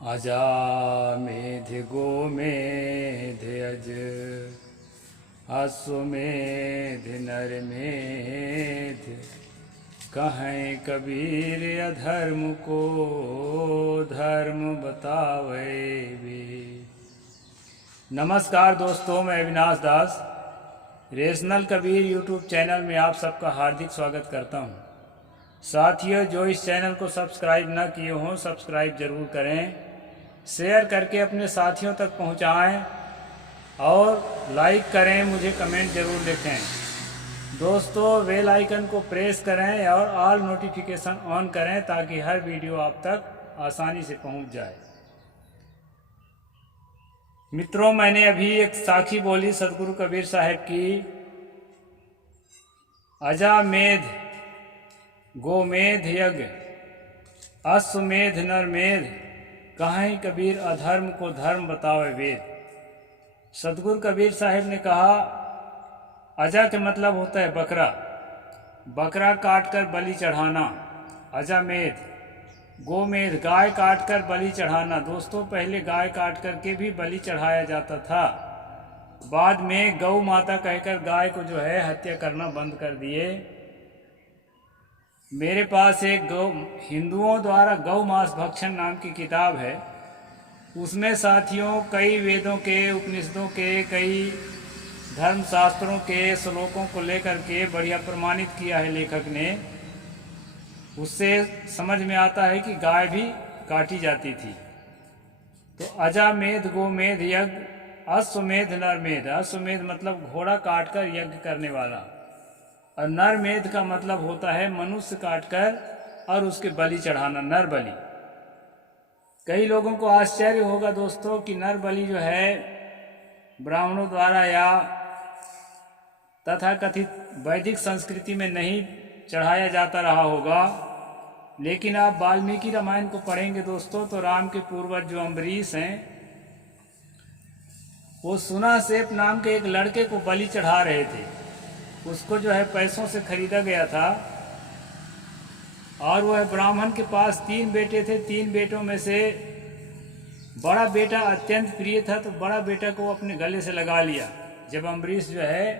अजामेध गोमेध अज अश्वमेध नरमेध कहें कबीर अधर्म को धर्म बतावे वे। नमस्कार दोस्तों, मैं अविनाश दास रेशनल कबीर यूट्यूब चैनल में आप सबका हार्दिक स्वागत करता हूं। साथियों, जो इस चैनल को सब्सक्राइब न किए हों सब्सक्राइब जरूर करें, शेयर करके अपने साथियों तक पहुंचाएं और लाइक करें, मुझे कमेंट जरूर लिखें। दोस्तों, बेल आइकन को प्रेस करें और ऑल नोटिफिकेशन ऑन करें ताकि हर वीडियो आप तक आसानी से पहुंच जाए। मित्रों, मैंने अभी एक साखी बोली सतगुरु कबीर साहब की। अजामेध गोमेध यज्ञ अश्वमेध नरमेध कहें कबीर अधर्म को धर्म बतावे वेद। सतगुरु कबीर साहब ने कहा, अजा के मतलब होता है बकरा, बकरा काट कर बलि चढ़ाना। अजामेध गोमेध गाय काट कर बलि चढ़ाना। दोस्तों, पहले गाय काट करके भी बलि चढ़ाया जाता था, बाद में गौ माता कहकर गाय को जो है हत्या करना बंद कर दिए। मेरे पास एक हिंदुओं द्वारा गौ मांस भक्षण नाम की किताब है। उसमें साथियों कई वेदों के, उपनिषदों के, कई धर्मशास्त्रों के श्लोकों को लेकर के बढ़िया प्रमाणित किया है लेखक ने। उससे समझ में आता है कि गाय भी काटी जाती थी। तो अजामेध गोमेध यज्ञ अश्वमेध नरमेध। अश्वमेध मतलब घोड़ा काटकर यज्ञ करने वाला, और नरमेध का मतलब होता है मनुष्य काटकर और उसके बलि चढ़ाना, नर बलि। कई लोगों को आश्चर्य होगा दोस्तों कि नर बलि जो है ब्राह्मणों द्वारा या तथाकथित वैदिक संस्कृति में नहीं चढ़ाया जाता रहा होगा, लेकिन आप वाल्मीकि रामायण को पढ़ेंगे दोस्तों तो राम के पूर्वज जो अम्बरीश हैं, वो सुनासेप नाम के एक लड़के को बलि चढ़ा रहे थे। उसको जो है पैसों से खरीदा गया था, और वह ब्राह्मण के पास 3 बेटे थे। 3 बेटों में से बड़ा बेटा अत्यंत प्रिय था, तो बड़ा बेटा को अपने गले से लगा लिया। जब अम्बरीश जो है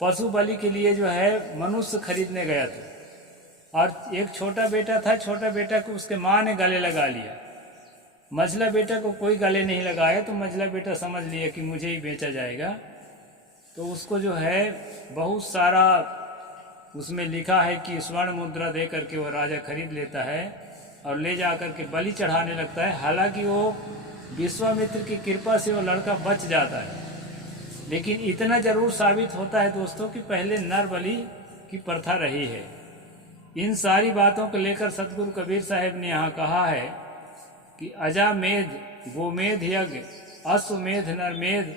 पशु बलि के लिए जो है मनुष्य खरीदने गया था, और एक छोटा बेटा था, छोटा बेटा को उसके माँ ने गले लगा लिया। मझला बेटा को कोई गले नहीं लगाया, तो मझला बेटा समझ लिया कि मुझे ही बेचा जाएगा। तो उसको जो है बहुत सारा उसमें लिखा है कि स्वर्ण मुद्रा दे करके वो राजा खरीद लेता है और ले जा करके बलि चढ़ाने लगता है। हालांकि वो विश्वामित्र की कृपा से वो लड़का बच जाता है, लेकिन इतना जरूर साबित होता है दोस्तों कि पहले नर बलि की प्रथा रही है। इन सारी बातों को लेकर सतगुरु कबीर साहब ने यहाँ कहा है कि अजामेध गोमेध यज्ञ अश्वमेध नरमेध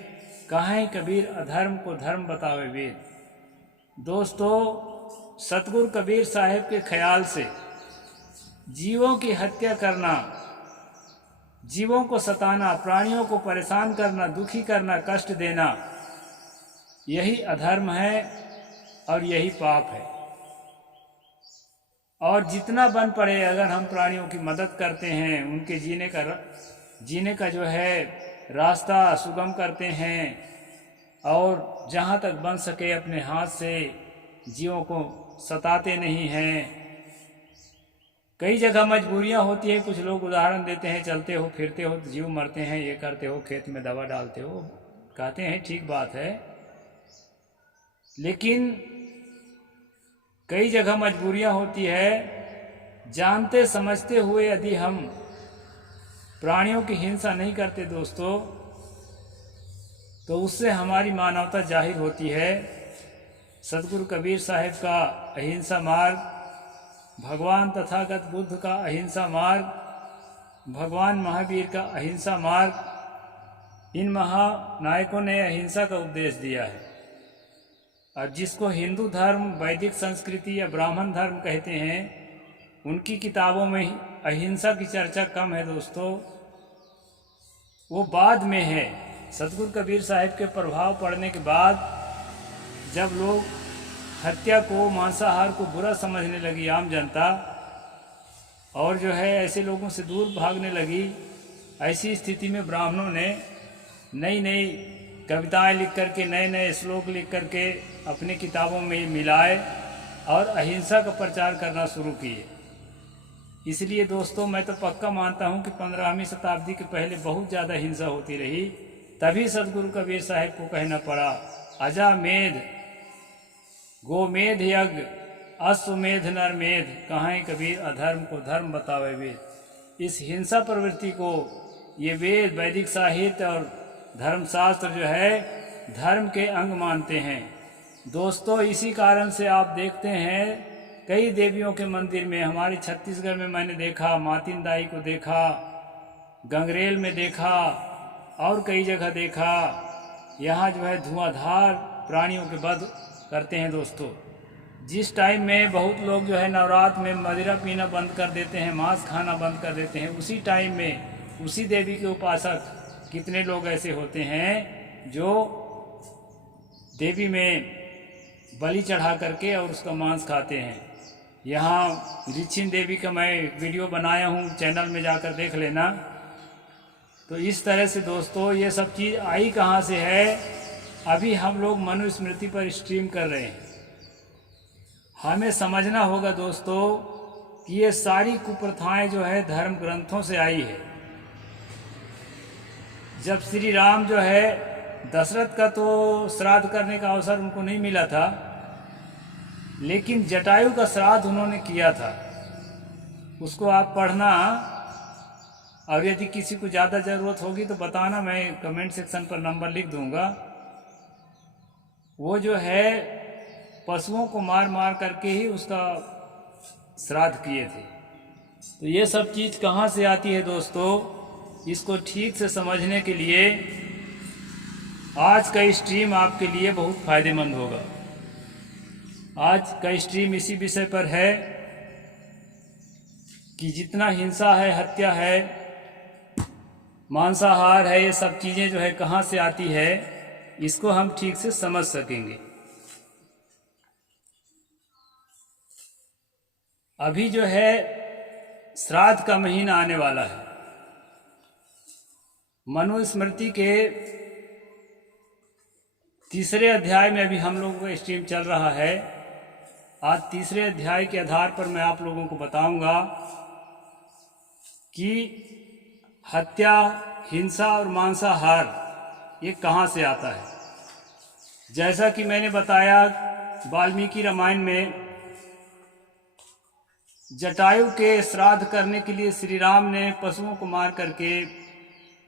कहें कबीर अधर्म को धर्म बतावे वेद। दोस्तों, सतगुरु कबीर साहब के ख्याल से जीवों की हत्या करना, जीवों को सताना, प्राणियों को परेशान करना, दुखी करना, कष्ट देना, यही अधर्म है और यही पाप है। और जितना बन पड़े अगर हम प्राणियों की मदद करते हैं, उनके जीने का जो है रास्ता सुगम करते हैं, और जहाँ तक बन सके अपने हाथ से जीवों को सताते नहीं हैं। कई जगह मजबूरियाँ होती है, कुछ लोग उदाहरण देते हैं, चलते हो फिरते हो तो जीव मरते हैं, ये करते हो, खेत में दवा डालते हो, कहते हैं ठीक बात है, लेकिन कई जगह मजबूरियाँ होती है। जानते समझते हुए यदि हम प्राणियों की हिंसा नहीं करते दोस्तों, तो उससे हमारी मानवता जाहिर होती है। सतगुरु कबीर साहब का अहिंसा मार्ग, भगवान तथागत बुद्ध का अहिंसा मार्ग, भगवान महावीर का अहिंसा मार्ग, इन महानायकों ने अहिंसा का उपदेश दिया है। और जिसको हिंदू धर्म, वैदिक संस्कृति या ब्राह्मण धर्म कहते हैं, उनकी किताबों में अहिंसा की चर्चा कम है दोस्तों, वो बाद में है। सतगुरु कबीर साहब के प्रभाव पड़ने के बाद जब लोग हत्या को, मांसाहार को बुरा समझने लगी आम जनता, और जो है ऐसे लोगों से दूर भागने लगी। ऐसी स्थिति में ब्राह्मणों ने नई नई कविताएं लिख करके, नए नए श्लोक लिख करके अपनी किताबों में मिलाए और अहिंसा का प्रचार करना शुरू किए। इसलिए दोस्तों मैं तो पक्का मानता हूँ कि 15वीं शताब्दी के पहले बहुत ज़्यादा हिंसा होती रही, तभी सदगुरु कबीर साहब को कहना पड़ा अजामेध गोमेध यज्ञ अश्वमेध नरमेध, कहाँ कबीर अधर्म को धर्म बतावे वेद। इस हिंसा प्रवृत्ति को ये वेद, वैदिक साहित्य और धर्मशास्त्र जो है धर्म के अंग मानते हैं। दोस्तों इसी कारण से आप देखते हैं कई देवियों के मंदिर में, हमारे छत्तीसगढ़ में मैंने देखा, मातिन दाई को देखा, गंगरेल में देखा और कई जगह देखा, यहाँ जो है धुआंधार प्राणियों के वध करते हैं। दोस्तों जिस टाइम में बहुत लोग जो है नवरात्र में मदिरा पीना बंद कर देते हैं, मांस खाना बंद कर देते हैं, उसी टाइम में उसी देवी के उपासक कितने लोग ऐसे होते हैं जो देवी में बलि चढ़ा करके और उसका मांस खाते हैं। यहाँ ऋषिन देवी का मैं वीडियो बनाया हूँ, चैनल में जाकर देख लेना। तो इस तरह से दोस्तों ये सब चीज़ आई कहाँ से है? अभी हम लोग मनुस्मृति पर स्ट्रीम कर रहे हैं। हमें समझना होगा दोस्तों कि ये सारी कुप्रथाएं जो है धर्म ग्रंथों से आई है। जब श्री राम जो है दशरथ का तो श्राद्ध करने का अवसर उनको नहीं मिला था, लेकिन जटायु का श्राद्ध उन्होंने किया था। उसको आप पढ़ना, और यदि किसी को ज़्यादा ज़रूरत होगी तो बताना, मैं कमेंट सेक्शन पर नंबर लिख दूंगा। वो जो है पशुओं को मार मार करके ही उसका श्राद्ध किए थे। तो ये सब चीज़ कहाँ से आती है दोस्तों, इसको ठीक से समझने के लिए आज का स्ट्रीम आपके लिए बहुत फ़ायदेमंद होगा। आज का स्ट्रीम इसी विषय पर है कि जितना हिंसा है, हत्या है, मांसाहार है, ये सब चीज़ें जो है कहाँ से आती है, इसको हम ठीक से समझ सकेंगे। अभी जो है श्राद्ध का महीना आने वाला है। मनुस्मृति के 3रे अध्याय में अभी हम लोगों का स्ट्रीम चल रहा है। आज 3रे अध्याय के आधार पर मैं आप लोगों को बताऊंगा कि हत्या, हिंसा और मांसाहार ये कहाँ से आता है। जैसा कि मैंने बताया, वाल्मीकि रामायण में जटायु के श्राद्ध करने के लिए श्री राम ने पशुओं को मार करके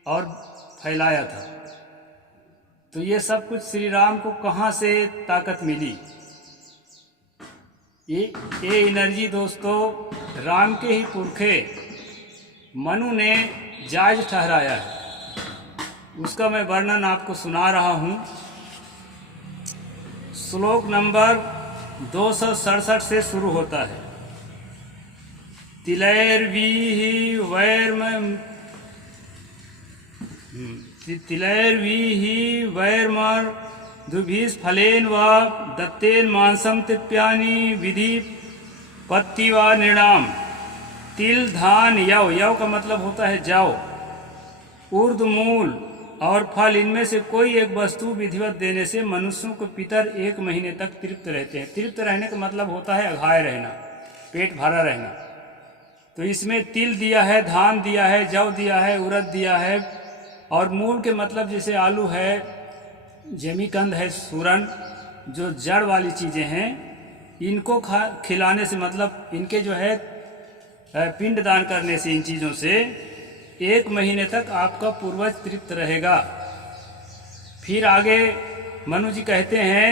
और फैलाया था। तो ये सब कुछ श्री राम को कहाँ से ताकत मिली? ये एनर्जी दोस्तों राम के ही पुरखे मनु ने जायज ठहराया है। उसका मैं वर्णन आपको सुना रहा हूँ। श्लोक नंबर 267 से शुरू होता है। तिलैर्वीहि वैर्मर दुभिस् फलेन व दत्तेन मांसम तृप्यानि विधि पत्ति व नृणाम। तिल, धान, यव, यव का मतलब होता है जौ, उर्द, मूल और फल, इनमें से कोई एक वस्तु विधिवत देने से मनुष्यों को पितर 1 महीने तक तृप्त रहते हैं। तृप्त रहने का मतलब होता है अघाय रहना, पेट भरा रहना। तो इसमें तिल दिया है, धान दिया है, जौ दिया है, उड़द दिया है, और मूल के मतलब जैसे आलू है, जमीकंद है, सूरन, जो जड़ वाली चीज़ें हैं, इनको खिलाने से मतलब इनके जो है पिंड दान करने से, इन चीज़ों से 1 महीने तक आपका पूर्वज तृप्त रहेगा। फिर आगे मनु जी कहते हैं,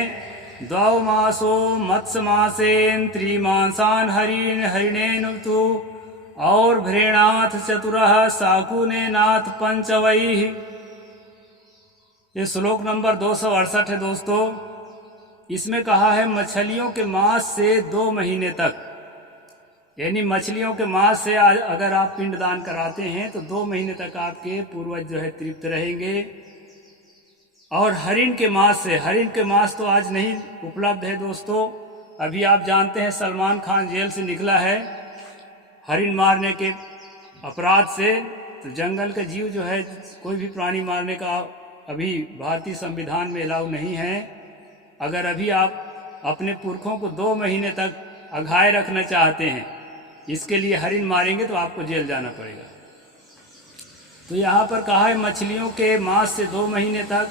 द्वौ मासो मत्स्य मासेन त्रिमांसान हरिणेन तु और भ्रेणाथ चतुरः साकुने नाथ पंचवैः। ये श्लोक नंबर 268 है दोस्तों। इसमें कहा है मछलियों के मांस से 2 महीने तक, यानी मछलियों के मांस से अगर आप पिंडदान कराते हैं तो 2 महीने तक आपके पूर्वज जो है तृप्त रहेंगे। और हरिण के मांस से, हरिण के मांस तो आज नहीं उपलब्ध है दोस्तों। अभी आप जानते हैं सलमान खान जेल से निकला है, हरिण मारने के अपराध से। तो जंगल का जीव जो है, कोई भी प्राणी मारने का अभी भारतीय संविधान में अलाउ नहीं है। अगर अभी आप अपने पुरखों को 2 महीने तक अघाए रखना चाहते हैं, इसके लिए हरिण मारेंगे तो आपको जेल जाना पड़ेगा। तो यहाँ पर कहा है मछलियों के मांस से 2 महीने तक,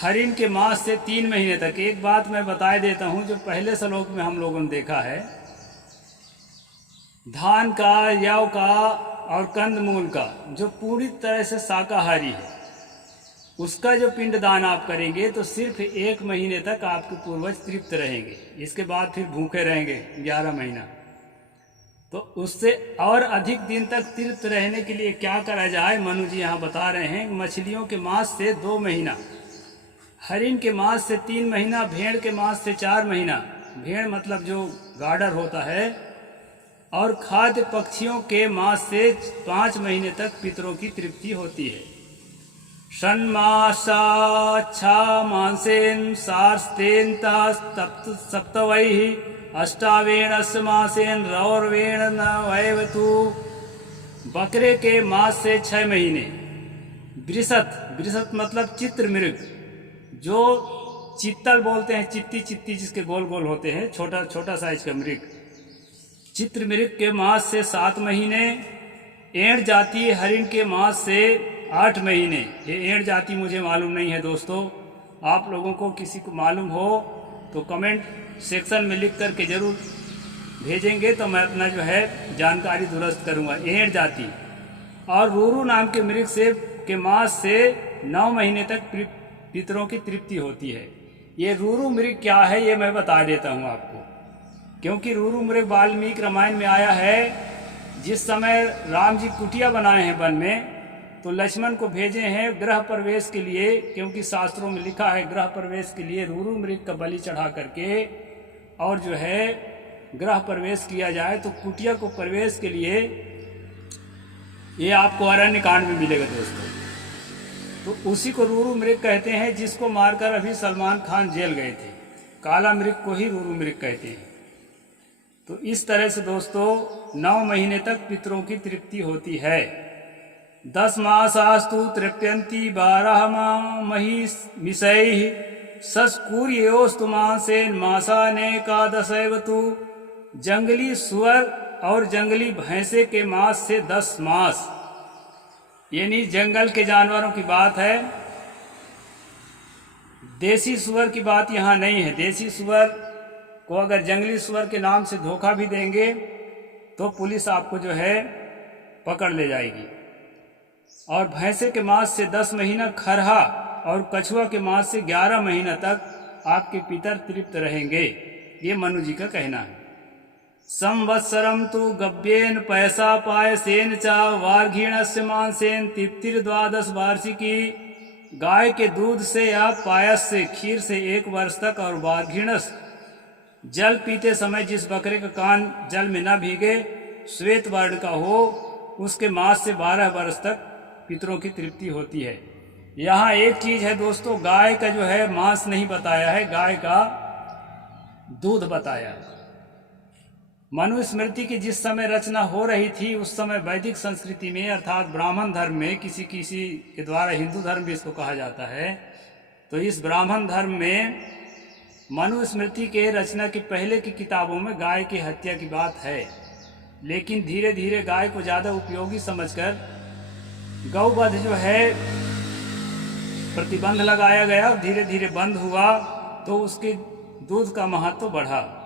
हरिण के मांस से 3 महीने तक। एक बात मैं बता देता हूँ, जो पहले श्लोक में हम लोगों ने देखा है, धान का, जौ का और कंदमूल का जो पूरी तरह से शाकाहारी है, उसका जो पिंडदान आप करेंगे तो सिर्फ 1 महीने तक आपके पूर्वज तृप्त रहेंगे। इसके बाद फिर भूखे रहेंगे 11 महीना। तो उससे और अधिक दिन तक तृप्त रहने के लिए क्या करा जाए, मनु जी यहाँ बता रहे हैं। मछलियों के मांस से 2 महीना, हरिण के मांस से 3 महीना, भेड़ के मांस से 4 महीना, भेड़ मतलब जो गाडर होता है, और खाद्य पक्षियों के मांस से 5 महीने तक पितरों की तृप्ति होती है। षण्मासा मांसेन सार्स्तेन्ता सप्तवैः अष्टावेण मासेन रौर्वेण न वैवतु। बकरे के मांस से 6 महीने। वृषत मतलब चित्र मृग, जो चित्तल बोलते हैं, चित्ती जिसके गोल गोल होते हैं, छोटा साइज का मृग, चित्र मृग के मांस से 7 महीने। एड़ जाति हरिण के मांस से 8 महीने। ये एड़ जाति मुझे मालूम नहीं है दोस्तों, आप लोगों को किसी को मालूम हो तो कमेंट सेक्शन में लिख करके जरूर भेजेंगे, तो मैं अपना जो है जानकारी दुरुस्त करूँगा। एड़ जाति और रूरू नाम के मृग से के मांस से 9 महीने तक पितरों की तृप्ति होती है। ये रूरू मृग क्या है ये मैं बता देता हूँ आपको, क्योंकि रूरू मृग वाल्मीकि रामायण में आया है। जिस समय राम जी कुटिया बनाए हैं वन में, तो लक्ष्मण को भेजे हैं गृह प्रवेश के लिए, क्योंकि शास्त्रों में लिखा है गृह प्रवेश के लिए रूरू मृग का बलि चढ़ा करके और जो है गृह प्रवेश किया जाए। तो कुटिया को प्रवेश के लिए ये आपको अरण्य कांड में मिलेगा दोस्तों। तो उसी को रूरू मृग कहते हैं, जिसको मारकर अभी सलमान खान जेल गए थे। काला मृग को ही रूरू मृग कहते हैं। तो इस तरह से दोस्तों 9 महीने तक पितरों की तृप्ति होती है। 10 मासास्तु तृप्यन्ति 12 महिषैः सस्कूर्योस्तु मांसेन मासानेकादशैवतु। जंगली सुअर और जंगली भैंसे के मांस से 10 मास, यानी जंगल के जानवरों की बात है। देसी सुअर की बात यहाँ नहीं है। देसी सुअर को अगर जंगली सुअर के नाम से धोखा भी देंगे तो पुलिस आपको जो है पकड़ ले जाएगी। और भैंसे के मांस से 10 महीना, खरहा और कछुआ के मांस से 11 महीना तक आपके पितर तृप्त रहेंगे, ये मनु जी का कहना है। संवत्सरम तु गव्येन पैसा पायसेन च वार्घिणस्य मांसेन तृप्तिर 12 वार्षिकी। गाय के दूध से या पायस से, खीर से 1 वर्ष तक, और वार्घिणस जल पीते समय जिस बकरे का कान जल में न भीगे, श्वेत वर्ण का हो, उसके मांस से 12 वर्ष तक पितरों की तृप्ति होती है। यहाँ एक चीज है दोस्तों, गाय का जो है मांस नहीं बताया है, गाय का दूध बताया। मनुस्मृति की जिस समय रचना हो रही थी, उस समय वैदिक संस्कृति में अर्थात ब्राह्मण धर्म में, किसी के द्वारा हिंदू धर्म भी इसको कहा जाता है, तो इस ब्राह्मण धर्म में मनुस्मृति के रचना के पहले की किताबों में गाय की हत्या की बात है। लेकिन धीरे धीरे गाय को ज़्यादा उपयोगी समझकर गौवध जो है प्रतिबंध लगाया गया और धीरे धीरे बंद हुआ, तो उसके दूध का महत्व बढ़ा।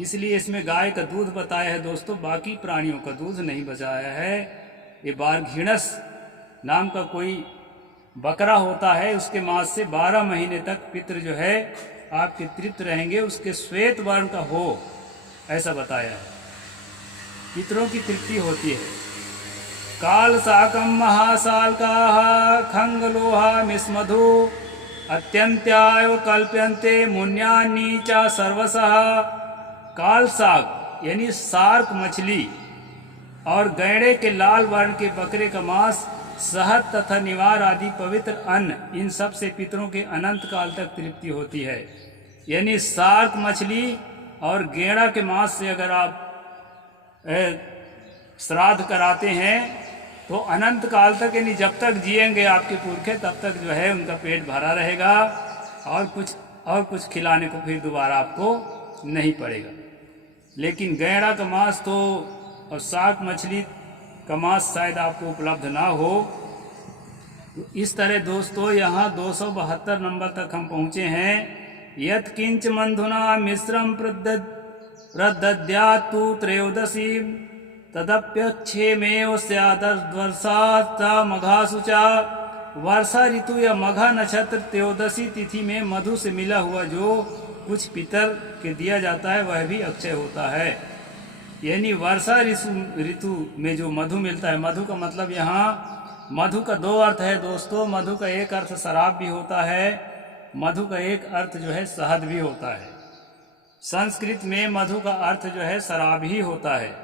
इसलिए इसमें गाय का दूध बताया है दोस्तों, बाकी प्राणियों का दूध नहीं बताया है। ये वार्घिणस नाम का कोई बकरा होता है, उसके मांस से 12 महीने तक पितृ जो है आपके तृप्त रहेंगे, उसके श्वेत वर्ण का हो, ऐसा बताया है। पितरों की तृप्ति होती है। काल साकम महासाल का खंगलोहा मिस्मधु अत्यंत्याय कल्प्यन्ते मुन्यानी चा सर्वसः। काल साग यानी सार्क मछली और गैड़े के लाल वर्ण के बकरे का मांस, शहद तथा निवार आदि पवित्र अन्न, इन सब से पितरों के अनंत काल तक तृप्ति होती है। यानी सार्क मछली और गेड़ा के मांस से अगर आप श्राद्ध कराते हैं तो अनंत काल तक, यानी जब तक जिएंगे आपके पुरखे तब तक जो है उनका पेट भरा रहेगा और कुछ खिलाने को फिर दोबारा आपको नहीं पड़ेगा। लेकिन गैड़ा का मांस तो और शाक मछली का मांस शायद आपको उपलब्ध ना हो। तो इस तरह दोस्तों यहाँ 272 नंबर तक हम पहुँचे हैं। यत् किंच मंधुना मिश्रम प्रदद्यात्तु त्रयोदशी तदप्यक्षेमेव स्यादर्वर्षा मघासु च। वर्षा ऋतु या मघा नक्षत्र त्रयोदशी तिथि में मधु से मिला हुआ जो कुछ पितर के दिया जाता है वह भी अक्षय होता है। यानी वर्षा ऋतु में जो मधु मिलता है, मधु का मतलब यहाँ मधु का दो अर्थ है दोस्तों। मधु का एक अर्थ शराब भी होता है, मधु का एक अर्थ जो है शहद भी होता है। संस्कृत में मधु का अर्थ जो है शराब ही होता है,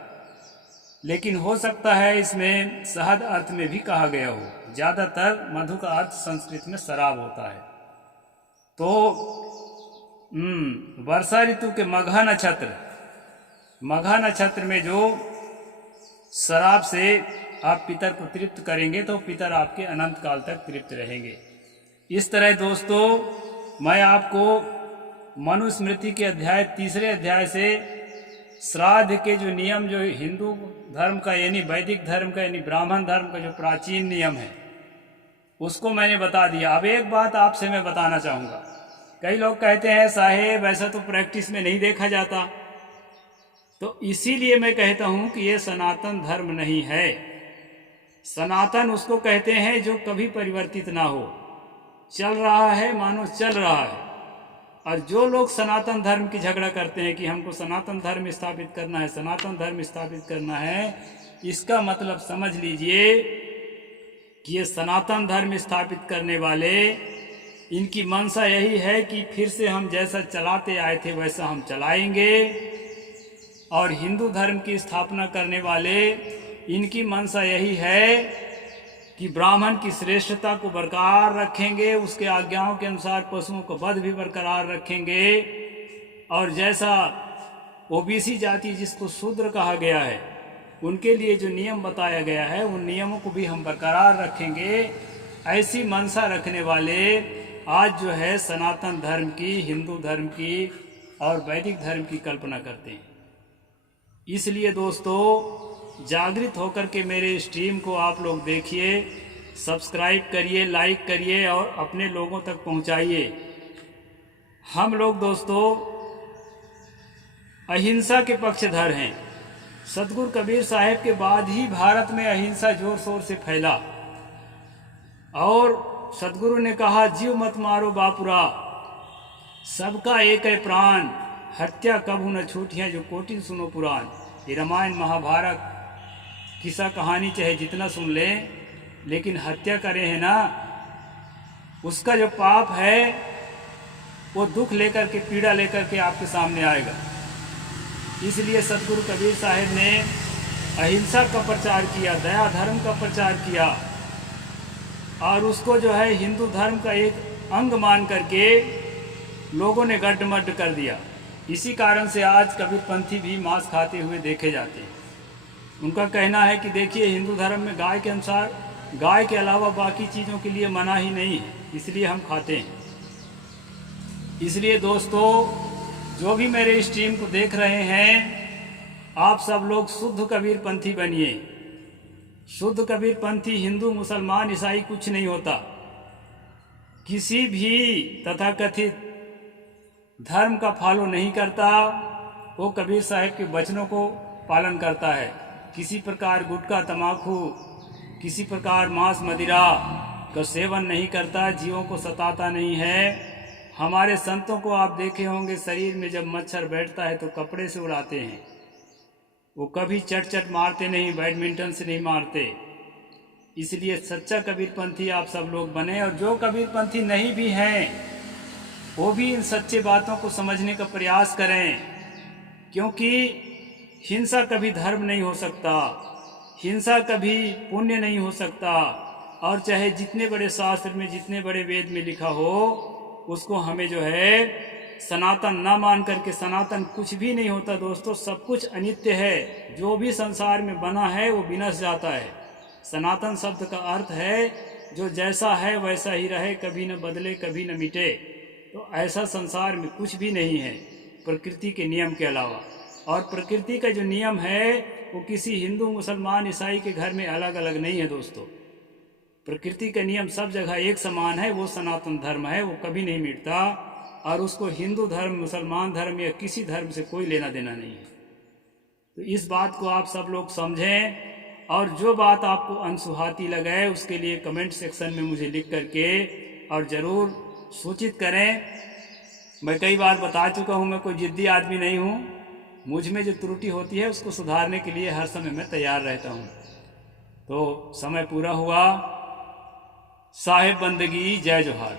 लेकिन हो सकता है इसमें शहद अर्थ में भी कहा गया हो। ज़्यादातर मधु का अर्थ संस्कृत में शराब होता है। तो वर्षा ऋतु के मघा नक्षत्र में जो शराब से आप पितर को तृप्त करेंगे तो पितर आपके अनंत काल तक तृप्त रहेंगे। इस तरह दोस्तों मैं आपको मनुस्मृति के तीसरे अध्याय से श्राद्ध के जो नियम, जो हिंदू धर्म का यानी वैदिक धर्म का यानी ब्राह्मण धर्म का जो प्राचीन नियम है उसको मैंने बता दिया। अब एक बात आपसे मैं बताना चाहूँगा। कई लोग कहते हैं साहेब ऐसा तो प्रैक्टिस में नहीं देखा जाता, तो इसीलिए मैं कहता हूँ कि ये सनातन धर्म नहीं है। सनातन उसको कहते हैं जो कभी परिवर्तित ना हो, चल रहा है मानो चल रहा है। और जो लोग सनातन धर्म की झगड़ा करते हैं कि हमको सनातन धर्म स्थापित करना है, सनातन धर्म स्थापित करना है, इसका मतलब समझ लीजिए कि ये सनातन धर्म स्थापित करने वाले, इनकी मंशा यही है कि फिर से हम जैसा चलाते आए थे वैसा हम चलाएंगे। और हिंदू धर्म की स्थापना करने वाले, इनकी मंशा यही है कि ब्राह्मण की श्रेष्ठता को बरकरार रखेंगे, उसके आज्ञाओं के अनुसार पशुओं का वध भी बरकरार रखेंगे, और जैसा ओबीसी जाति जिसको शूद्र कहा गया है उनके लिए जो नियम बताया गया है उन नियमों को भी हम बरकरार रखेंगे। ऐसी मंशा रखने वाले आज जो है सनातन धर्म की, हिंदू धर्म की और वैदिक धर्म की कल्पना करते हैं। इसलिए दोस्तों जागृत होकर के मेरे स्ट्रीम को आप लोग देखिए, सब्सक्राइब करिए, लाइक करिए और अपने लोगों तक पहुंचाइए। हम लोग दोस्तों अहिंसा के पक्षधर हैं। सतगुरु कबीर साहब के बाद ही भारत में अहिंसा जोर शोर से फैला, और सतगुरु ने कहा जीव मत मारो बापुरा, सबका एक है प्राण, हत्या कभू न छूटियाँ जो कोटि सुनो पुराण। ये रामायण महाभारत किस्सा कहानी चाहे जितना सुन लें, लेकिन हत्या करे है ना, उसका जो पाप है वो दुख लेकर के, पीड़ा लेकर के आपके सामने आएगा। इसलिए सतगुरु कबीर साहब ने अहिंसा का प्रचार किया, दया धर्म का प्रचार किया, और उसको जो है हिंदू धर्म का एक अंग मान करके लोगों ने गड्ढमड्ढ कर दिया। इसी कारण से आज कबीरपंथी भी मांस खाते हुए देखे जाते हैं। उनका कहना है कि देखिए हिंदू धर्म में गाय के अनुसार, गाय के अलावा बाकी चीज़ों के लिए मना ही नहीं है, इसलिए हम खाते हैं। इसलिए दोस्तों जो भी मेरे स्ट्रीम को देख रहे हैं, आप सब लोग शुद्ध कबीरपंथी बनिए। शुद्ध कबीरपंथी हिंदू मुसलमान ईसाई कुछ नहीं होता। किसी भी तथाकथित धर्म का फॉलो नहीं करता, वो कबीर साहब के वचनों को पालन करता है। किसी प्रकार गुटखा तमाकू, किसी प्रकार मांस मदिरा का सेवन नहीं करता, जीवों को सताता नहीं है। हमारे संतों को आप देखे होंगे, शरीर में जब मच्छर बैठता है तो कपड़े से उड़ाते हैं, वो कभी चट मारते नहीं, बैडमिंटन से नहीं मारते। इसलिए सच्चा कबीरपंथी आप सब लोग बने, और जो कबीरपंथी नहीं भी हैं वो भी इन सच्चे बातों को समझने का प्रयास करें, क्योंकि हिंसा कभी धर्म नहीं हो सकता, हिंसा कभी पुण्य नहीं हो सकता, और चाहे जितने बड़े शास्त्र में, जितने बड़े वेद में लिखा हो, उसको हमें जो है सनातन ना मान करके, सनातन कुछ भी नहीं होता दोस्तों, सब कुछ अनित्य है। जो भी संसार में बना है वो विनश जाता है। सनातन शब्द का अर्थ है जो जैसा है वैसा ही रहे, कभी न बदले कभी न मिटे। तो ऐसा संसार में कुछ भी नहीं है प्रकृति के नियम के अलावा। और प्रकृति का जो नियम है वो किसी हिंदू, मुसलमान, ईसाई के घर में अलग अलग नहीं है दोस्तों। प्रकृति का नियम सब जगह एक समान है। वो सनातन धर्म है, वो कभी नहीं मिटता और उसको हिंदू धर्म, मुसलमान धर्म या किसी धर्म से कोई लेना देना नहीं है। तो इस बात को आप सब लोग समझें, और जो बात आपको अनसुहाती लगे उसके लिए कमेंट सेक्शन में मुझे लिख करके और ज़रूर सूचित करें। मैं कई बार बता चुका हूँ, मैं कोई जिद्दी आदमी नहीं हूँ। मुझ में जो त्रुटि होती है उसको सुधारने के लिए हर समय मैं तैयार रहता हूँ। तो समय पूरा हुआ। साहिब बंदगी, जय जोहार।